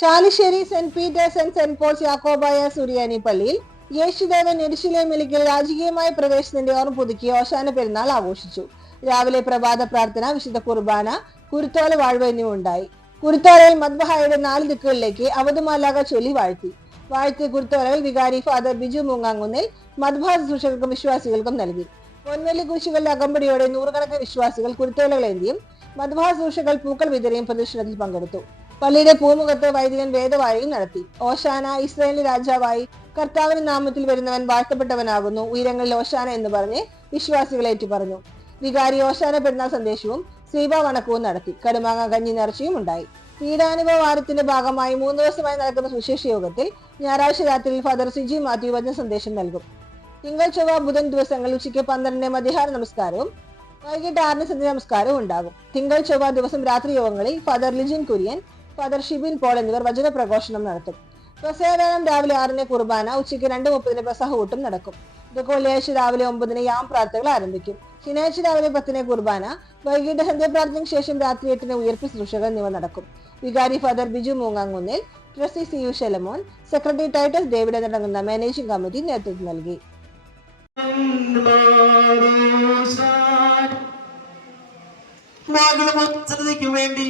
Chalissery saint Peter's and saint Paul's Yakobaya Suriyani പള്ളിയിൽ യേശുദേവൻ യെരുശലേമിലേക്ക് രാജകീയമായ പ്രവേശനത്തിന്റെ ഓർമ്മ പുതുക്കി ഓശാന പെരുന്നാൾ ആഘോഷിച്ചു. രാവിലെ പ്രഭാത പ്രാർത്ഥന, വിശുദ്ധ കുർബാന, കുരുത്തോല വാഴ്വ എന്നിവ ഉണ്ടായി. കുരുത്തോലയിൽ മദ്ബഹായുടെ 4 ദിക്കുകളിലേക്ക് അവധുമാലാക ചൊല്ലി വാഴ്ത്തിയ കുരുത്തോലകൾ വികാരി ഫാദർ ബിജു മൂങ്ങാങ്കുന്നിൽ മദ്ബഹ ശുശ്രൂഷകർക്കും വിശ്വാസികൾക്കും നൽകി. പൊൻവെള്ളി കുരിശുകളുടെ അകമ്പടിയോടെ നൂറുകണക്കിന് വിശ്വാസികൾ കുരുത്തോലകളേന്തിയും മദ്ബഹ ശുശ്രൂഷകൾ പൂക്കൾ വിതറിയും പ്രദർശനത്തിൽ പങ്കെടുത്തു. പള്ളിയുടെ പൂമുഖത്ത് വൈദികൻ വേദവായയും നടത്തി. ഓശാന, ഇസ്രായേലിന്റെ രാജാവായി, കർത്താവിന്റെ നാമത്തിൽ വരുന്നവൻ വാഴ്ത്തപ്പെട്ടവനാകുന്നു, ഉയരങ്ങളിൽ ഓശാന എന്ന് പറഞ്ഞ് വിശ്വാസികൾ ഏറ്റുപറഞ്ഞു. വികാരി ഓശാന പെരുന്നാൾ സന്ദേശവും ശ്രീബ വണക്കവും നടത്തി. കടുമാങ്ങ കഞ്ഞി നേർച്ചയും ഉണ്ടായി. പീഡാനുഭവ വാരത്തിന്റെ ഭാഗമായി 3 ദിവസമായി നടക്കുന്ന സുശേഷ യോഗത്തിൽ ഞായറാഴ്ച രാത്രിയിൽ ഫാദർ സിജി മാത്യു വചന സന്ദേശം നൽകും. തിങ്കൾ, ചൊവ്വ, ബുധൻ ദിവസങ്ങളിൽ ഉച്ചയ്ക്ക് 12 മധ്യാഹ്ന നമസ്കാരവും വൈകിട്ട് 6 സന്ധ്യ നമസ്കാരവും ഉണ്ടാകും. തിങ്കൾ, ചൊവ്വ ദിവസം രാത്രി യോഗങ്ങളിൽ father Lijin Kurian, father Shibin Paul എന്നിവർ വചന പ്രഘോഷണം നടത്തും. പ്രസേവനം രാവിലെ 6 കുർബാന, ഉച്ചയ്ക്ക് 2:30 പെസഹൂട്ടും നടക്കും. വെള്ളിയാഴ്ച രാവിലെ 9 യാം പ്രാർത്ഥനകൾ ആരംഭിക്കും. ശനിയാഴ്ച രാവിലെ 10 കുർബാന, വൈകിട്ട് സന്ധ്യാപ്രാർത്ഥനയ്ക്ക് ശേഷം രാത്രി 8 ഉയർപ്പ് ശുശ്രൂഷകൾ എന്നിവ നടക്കും. വികാരി father Biju Moongamkunnil, trustee CU Shalamon, secretary Titus David എന്നടങ്ങുന്ന മാനേജിംഗ് കമ്മിറ്റി നേതൃത്വം നൽകി. വേണ്ടി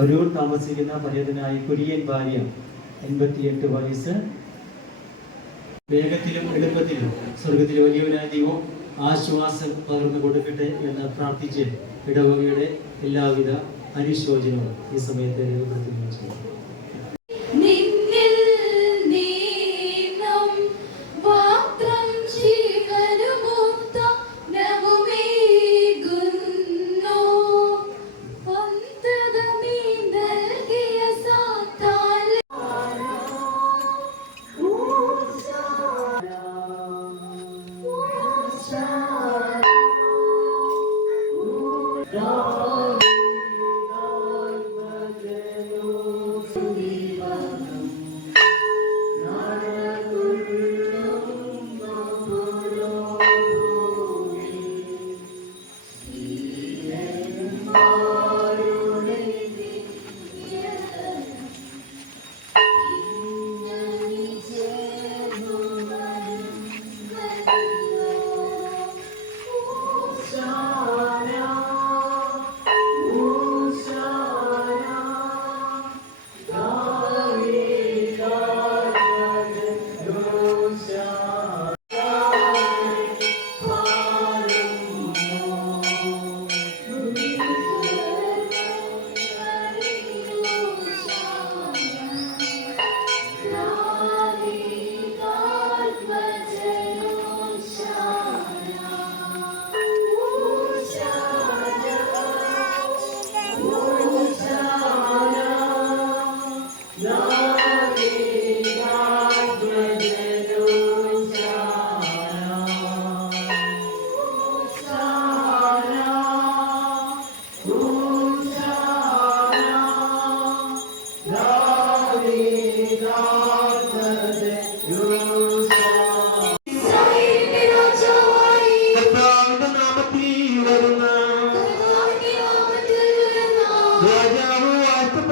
ഒരൂർ താമസിക്കുന്ന പര്യതനായ കുര്യൻ ഭാര്യ 88 വയസ്സ്. വേഗത്തിലും എളുപ്പത്തിലും സ്വർഗത്തിലെ വലിയവനായ ദൈവം ആശ്വാസം പകർന്നു കൊടുക്കട്ടെ എന്ന് പ്രാർത്ഥിച്ച് ഇടവകയുടെ എല്ലാവിധ അനുശോചനവും ഈ സമയത്ത് രേഖപ്പെടുത്തുകയും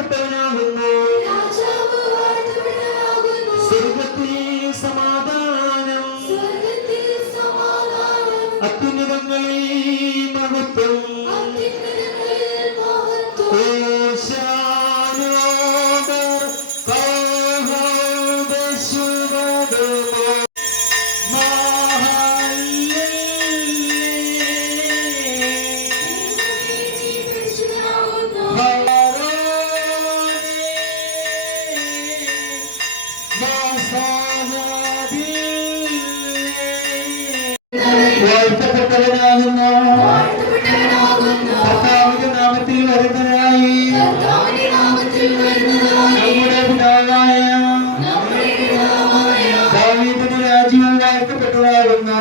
വാഴ്ത്തപ്പെട്ടവനാകുന്നു. സ്വർഗ്ഗത്തിൽ സമാധാനം, അത്യുന്നതങ്ങളിൽ മഹത്വം. വാഴ്ത്തപ്പെട്ടവനാകുന്നു കർത്താവിന്റെ നാമത്തിൽ വരുന്നതായി നമ്മുടെ പിതാവായ ദാവീദിന്റെ രാജ്യവും വാഴ്ത്തപ്പെട്ടതാകുന്നു.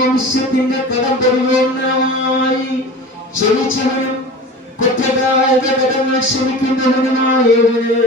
വംശത്തിന്റെ കടം പരിപൂർണമായി ക്ഷമിച്ചവനും കുറ്റകാരുടെ കടങ്ങൾ ക്ഷമിക്കുന്നവനുമായവന്